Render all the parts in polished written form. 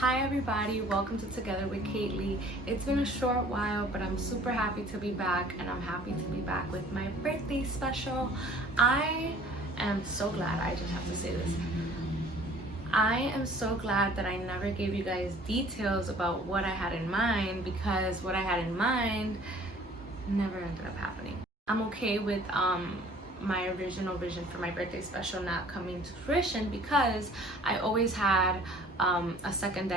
Hi everybody, welcome to Together with Kaylee. It's been a short while, but I'm super happy to be back, and I'm happy to be back with my birthday special. I am so glad, I just have to say this. I am so glad that I never gave you guys details about what I had in mind, because what I had in mind never ended up happening. I'm okay with my original vision for my birthday special not coming to fruition, because I always had a second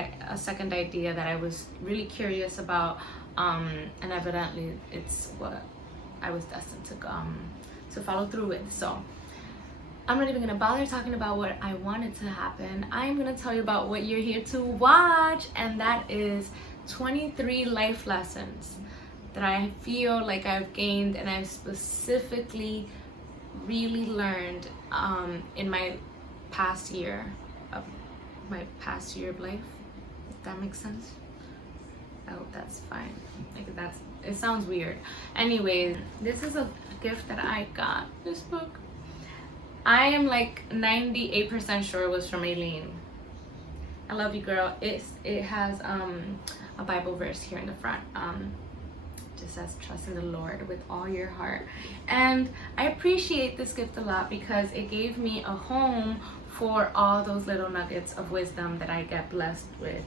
idea that I was really curious about, and evidently it's what I was destined to follow through with. So I'm not even gonna bother talking about what I wanted to happen. I'm gonna tell you about what you're here to watch, and that is 23 life lessons that I feel like I've gained and I've specifically really learned in my past year of life, if that makes sense. I hope that's fine. It sounds weird. Anyways, this is a gift that I got, this book. I am like 98% sure it was from Aileen. I love you, girl. It has a Bible verse here in the front. Just says, trust in the Lord with all your heart. And I appreciate this gift a lot because it gave me a home for all those little nuggets of wisdom that I get blessed with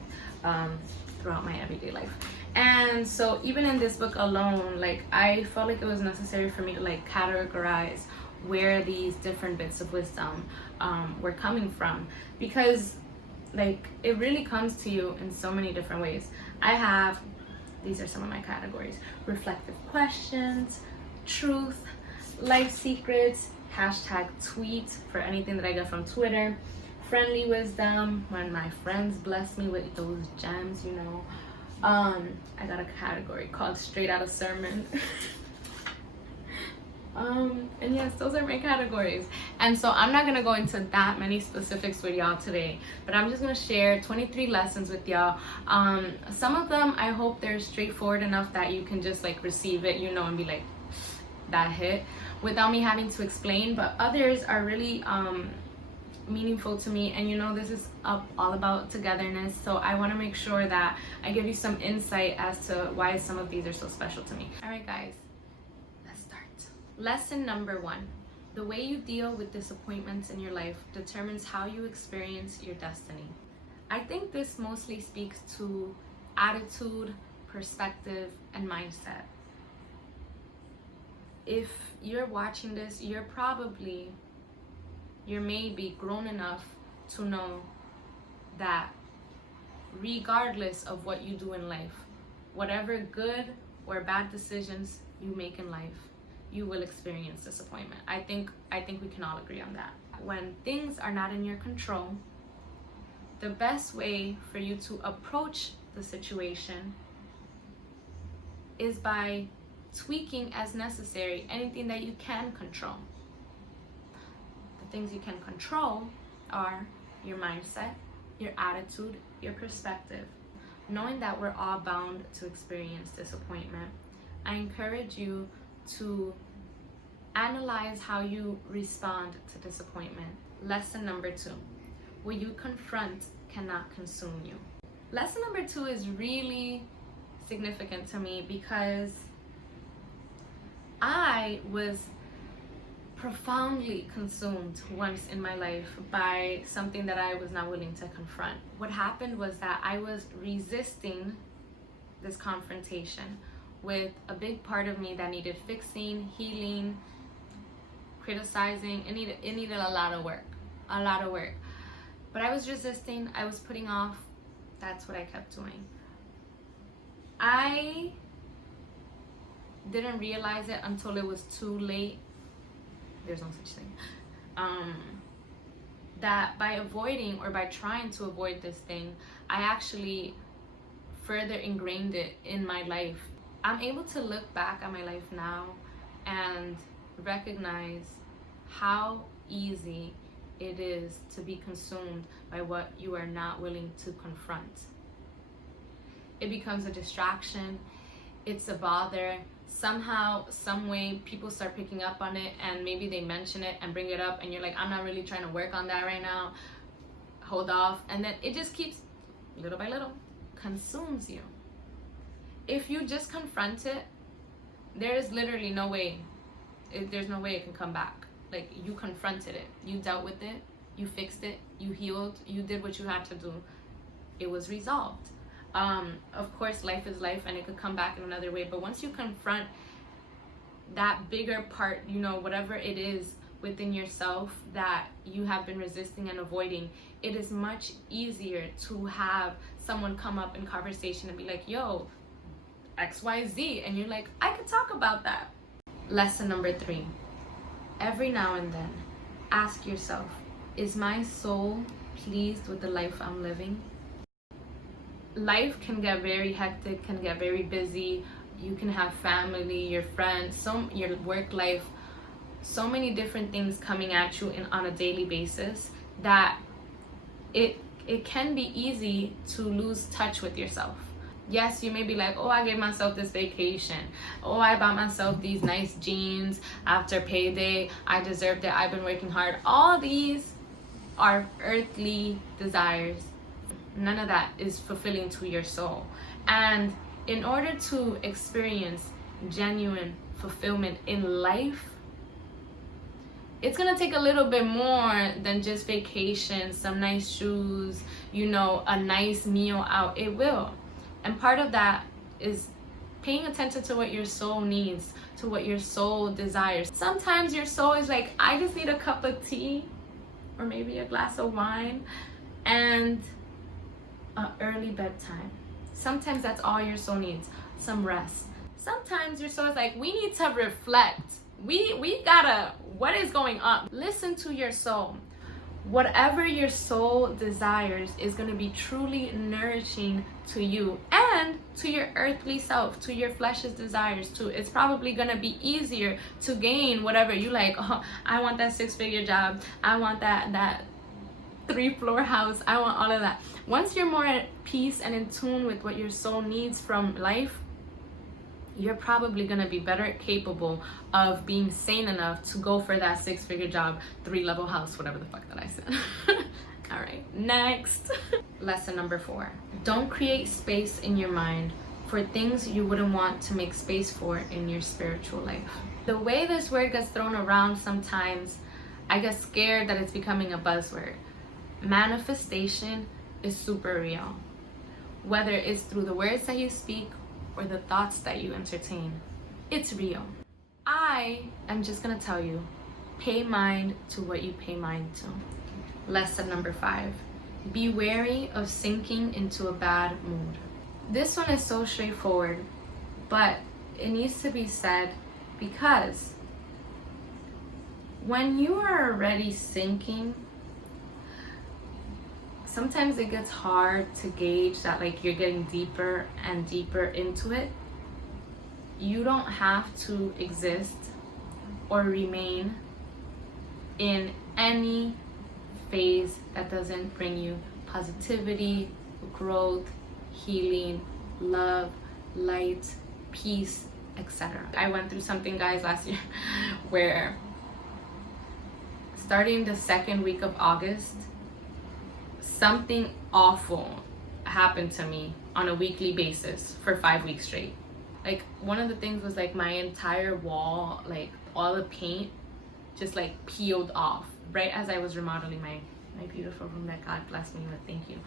throughout my everyday life. And so even in this book alone, like, I felt like it was necessary for me to like categorize where these different bits of wisdom were coming from, because like it really comes to you in so many different ways. These are some of my categories: reflective questions, truth, life secrets, hashtag tweets for anything that I get from Twitter, friendly wisdom, when my friends bless me with those gems, you know. I got a category called straight out of sermon. And yes, those are my categories. And so I'm not gonna go into that many specifics with y'all today, but I'm just gonna share 23 lessons with y'all. Some of them, I hope they're straightforward enough that you can just like receive it, you know, and be like, that hit, without me having to explain. But others are really meaningful to me, and you know, this is all about togetherness, so I want to make sure that I give you some insight as to why some of these are so special to me. All right, guys. Lesson number 1: the way you deal with disappointments in your life determines how you experience your destiny. I think this mostly speaks to attitude, perspective, and mindset. If you're watching this, you're maybe grown enough to know that regardless of what you do in life, whatever good or bad decisions you make in life, you will experience disappointment. I think we can all agree on that. When things are not in your control, the best way for you to approach the situation is by tweaking as necessary anything that you can control. The things you can control are your mindset, your attitude, your perspective. Knowing that we're all bound to experience disappointment, I encourage you to analyze how you respond to disappointment. Lesson number 2: what you confront cannot consume you. Lesson number 2 is really significant to me because I was profoundly consumed once in my life by something that I was not willing to confront. What happened was that I was resisting this confrontation with a big part of me that needed fixing, healing, criticizing. It needed a lot of work. But I was resisting, I was putting off. That's what I kept doing. I didn't realize it until it was too late. There's no such thing. That by avoiding, or by trying to avoid this thing, I actually further ingrained it in my life. I'm able to look back at my life now and recognize how easy it is to be consumed by what you are not willing to confront. It becomes a distraction, it's a bother. Somehow, some way, people start picking up on it, and maybe they mention it and bring it up, and you're like, I'm not really trying to work on that right now, hold off. And then it just keeps little by little, consumes you. If you just confront it, there is literally no way. There's no way it can come back. Like, you confronted it, you dealt with it, you fixed it, you healed, you did what you had to do. It was resolved. Of course, life is life and it could come back in another way. But once you confront that bigger part, you know, whatever it is within yourself that you have been resisting and avoiding, it is much easier to have someone come up in conversation and be like, yo, XYZ. And you're like, I could talk about that. Lesson number 3. Every now and then, ask yourself, is my soul pleased with the life I'm living? Life can get very hectic, can get very busy. You can have family, your friends, your work life, so many different things coming at you on a daily basis that it can be easy to lose touch with yourself. Yes, you may be like, oh, I gave myself this vacation. Oh, I bought myself these nice jeans after payday. I deserved it. I've been working hard. All these are earthly desires. None of that is fulfilling to your soul. And in order to experience genuine fulfillment in life, it's gonna take a little bit more than just vacation, some nice shoes, you know, a nice meal out. It will. And part of that is paying attention to what your soul needs, to what your soul desires. Sometimes your soul is like, I just need a cup of tea or maybe a glass of wine and an early bedtime. Sometimes that's all your soul needs, some rest. Sometimes your soul is like, we need to reflect. We gotta, what is going on? Listen to your soul. Whatever your soul desires is going to be truly nourishing to you and to your earthly self, to your flesh's desires too. It's probably going to be easier to gain whatever you like. Oh, I want that 6-figure job. I want that 3-floor house. I want all of that. Once you're more at peace and in tune with what your soul needs from life, you're probably going to be better capable of being sane enough to go for that 6-figure job, 3-level house, whatever the fuck that I said. All right, next. Lesson number 4. Don't create space in your mind for things you wouldn't want to make space for in your spiritual life. The way this word gets thrown around sometimes, I get scared that it's becoming a buzzword. Manifestation is super real. Whether it's through the words that you speak or the thoughts that you entertain, it's real. I am just gonna tell you, pay mind to what you pay mind to. Lesson number 5, be wary of sinking into a bad mood. This one is so straightforward, but it needs to be said because when you are already sinking, sometimes it gets hard to gauge that, like, you're getting deeper and deeper into it. You don't have to exist or remain in any phase that doesn't bring you positivity, growth, healing, love, light, peace, etc. I went through something, guys, last year where starting the second week of August, something awful happened to me on a weekly basis for 5 weeks straight. Like, one of the things was, like, my entire wall, like, all the paint just, like, peeled off right as I was remodeling my beautiful room that God blessed me with. Thank you.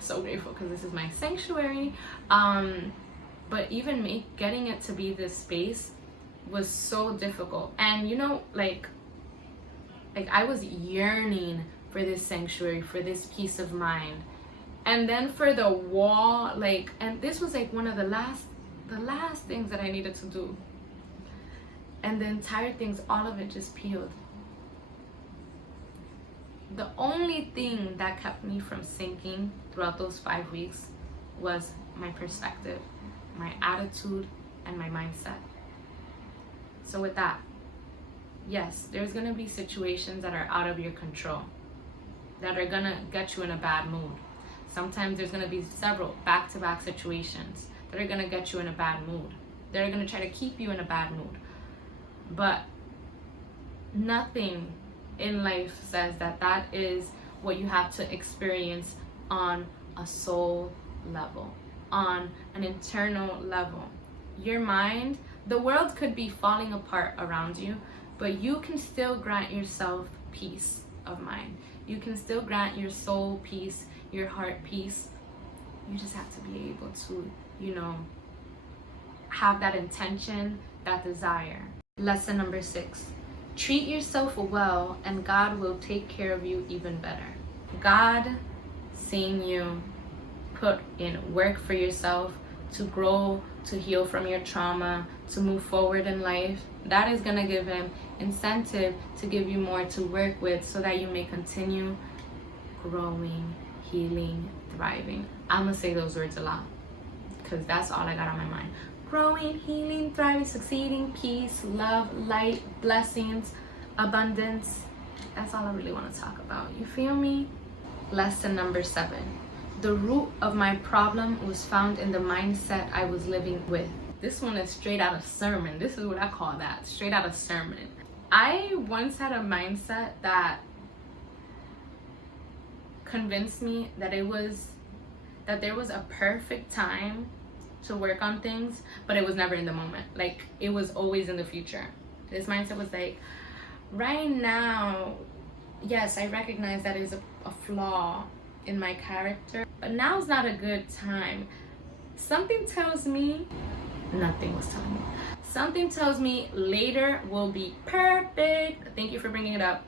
So grateful, because this is my sanctuary. But even getting it to be this space was so difficult. And, you know, like I was yearning for this sanctuary, for this peace of mind. And then for the wall, like, and this was like one of the last things that I needed to do. And the entire things, all of it just peeled. The only thing that kept me from sinking throughout those 5 weeks was my perspective, my attitude, and my mindset. So with that, yes, there's gonna be situations that are out of your control, that are gonna get you in a bad mood. Sometimes there's gonna be several back-to-back situations that are gonna get you in a bad mood. They're gonna try to keep you in a bad mood. But nothing in life says that that is what you have to experience on a soul level, on an internal level. Your mind, the world could be falling apart around you, but you can still grant yourself peace of mind. You can still grant your soul peace, your heart peace. You just have to be able to, have that intention, that desire. Lesson number 6. Treat yourself well and God will take care of you even better. God seeing you put in work for yourself to grow, to heal from your trauma, to move forward in life, that is going to give him incentive to give you more to work with so that you may continue growing, healing, thriving. I'm going to say those words a lot because that's all I got on my mind. Growing, healing, thriving, succeeding, peace, love, light, blessings, abundance. That's all I really want to talk about. You feel me? Lesson number 7. The root of my problem was found in the mindset I was living with. This one is straight out of sermon. This is what I call that, straight out of sermon. I once had a mindset that convinced me that there was a perfect time to work on things, but it was never in the moment. Like, it was always in the future. This mindset was like, right now, yes, I recognize that is a flaw in my character, but now's not a good time. Something tells me, nothing was telling me. Something tells me later will be perfect. Thank you for bringing it up.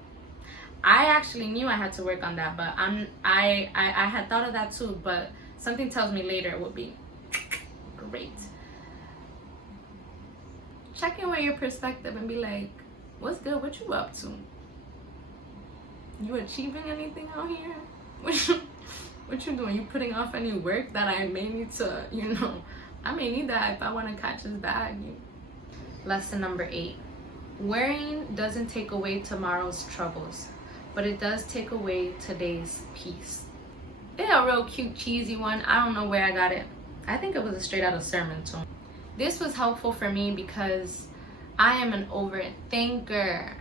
I actually knew I had to work on that, but I had thought of that too, but something tells me later will be great. Check in with your perspective and be like, what's good? What you up to? You achieving anything out here? What you doing? You putting off any work that I may need to, I may need that if I want to catch this bag. Lesson number 8. Worrying doesn't take away tomorrow's troubles, but it does take away today's peace. It's a real cute, cheesy one. I don't know where I got it. I think it was a straight out of sermon too. This was helpful for me because I am an overthinker.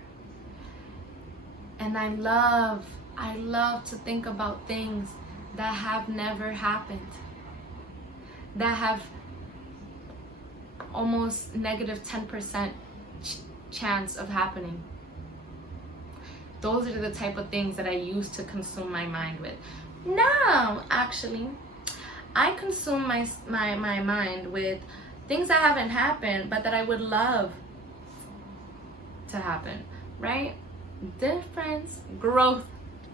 And I love to think about things that have never happened, that have almost negative 10% chance of happening. Those are the type of things that I use to consume my mind with. No, actually, I consume my mind with things that haven't happened, but that I would love to happen, right? Difference, growth.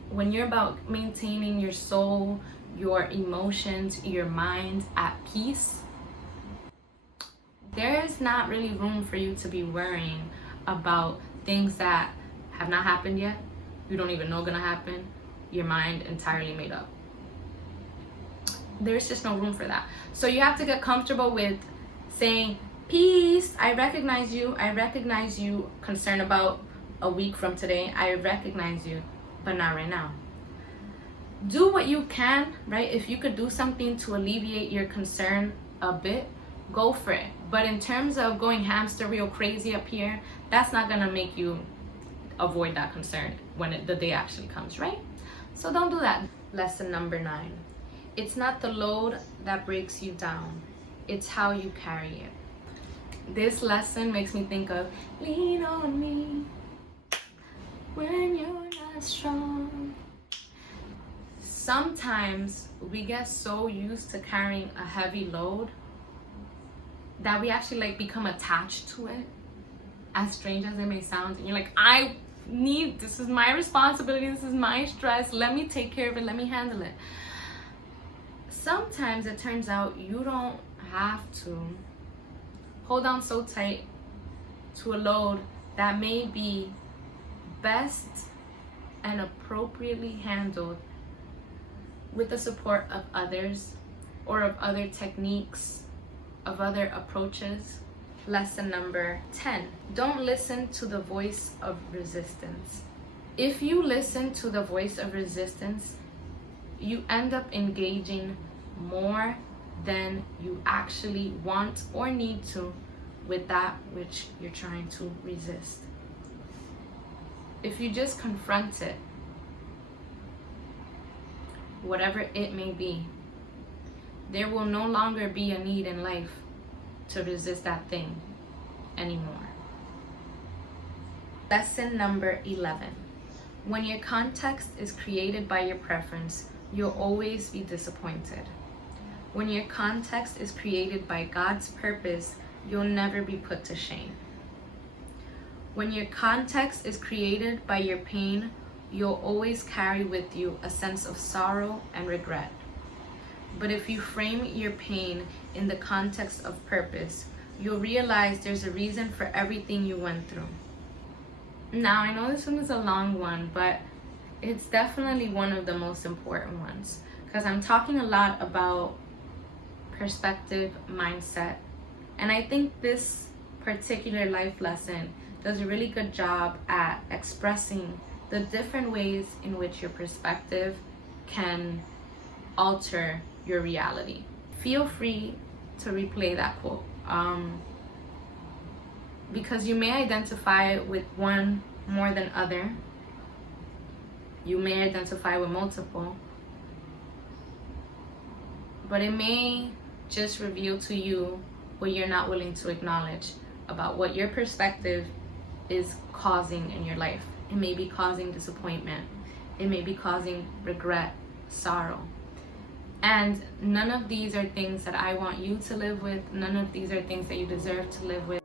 When you're about maintaining your soul, your emotions, your mind at peace, there's not really room for you to be worrying about things that have not happened yet, you don't even know gonna happen, your mind entirely made up. There's just no room for that. So you have to get comfortable with saying, peace, I recognize you concerned about a week from today, I recognize you, but not right now. Do what you can, right? If you could do something to alleviate your concern a bit, go for it. But in terms of going hamster wheel crazy up here, that's not gonna make you avoid that concern when the day actually comes, right? So don't do that. Lesson number 9. It's not the load that breaks you down, it's how you carry it. This lesson makes me think of lean on me when you're not strong. Sometimes we get so used to carrying a heavy load that we actually become attached to it, as strange as it may sound. And you're like, this is my responsibility, this is my stress, let me take care of it, let me handle it. Sometimes it turns out you don't have to hold on so tight to a load that may be best and appropriately handled with the support of others or of other techniques, of other approaches. Lesson number 10. Don't listen to the voice of resistance. If you listen to the voice of resistance, you end up engaging more than you actually want or need to with that which you're trying to resist. If you just confront it, whatever it may be, there will no longer be a need in life to resist that thing anymore. Lesson number 11. When your context is created by your preference, you'll always be disappointed. When your context is created by God's purpose, you'll never be put to shame. When your context is created by your pain, you'll always carry with you a sense of sorrow and regret. But if you frame your pain in the context of purpose, you'll realize there's a reason for everything you went through. Now, I know this one is a long one, but it's definitely one of the most important ones, because I'm talking a lot about perspective, mindset, and I think this particular life lesson does a really good job at expressing the different ways in which your perspective can alter your reality. Feel free to replay that quote, because you may identify with one more than other. You may identify with multiple, but it may just reveal to you what you're not willing to acknowledge about what your perspective is causing in your life. It may be causing disappointment. It may be causing regret, sorrow. And none of these are things that I want you to live with. None of these are things that you deserve to live with.